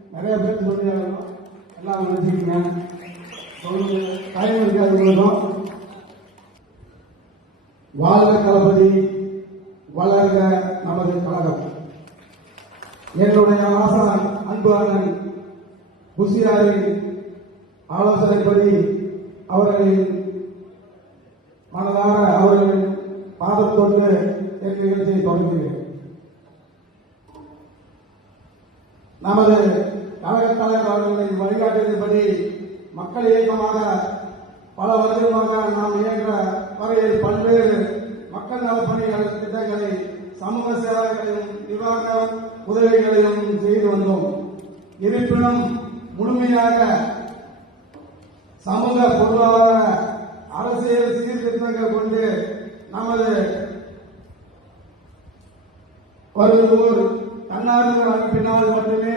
நிறைய பேர் சொல்லி எல்லாம் நினைச்சிருக்கீங்க. சொல்லுங்க டைம் இருக்காது. வாழ்க தளபதி, வளர்க நமது கழகம். என்னுடைய ஆசான் அன்பு அண்ணன் குசியாரின் ஆலோசனைப்படி அவர்களின் மனதார அவர்களின் பாதத்தொண்டு என் நிகழ்ச்சியை தொடங்குகிறேன். நமது கழக தலைவர் அவர்களின் வழிகாட்டுதலின்படி மக்கள் இயக்கமாக பல வருடமாக நாம் இயன்ற வகையில் பல்வேறு மக்கள் நலப்பணிகள் திட்டங்களை சமூக சேவைகளையும் நிர்வாக உதவிகளையும் செய்து வந்தோம். இருப்பினும் முழுமையாக சமூக பொருளாதார அரசியல் சீர்திருத்தங்கள் கொண்டு நமது வருவதோர் தன்னார்வ அமைப்பினால் மட்டுமே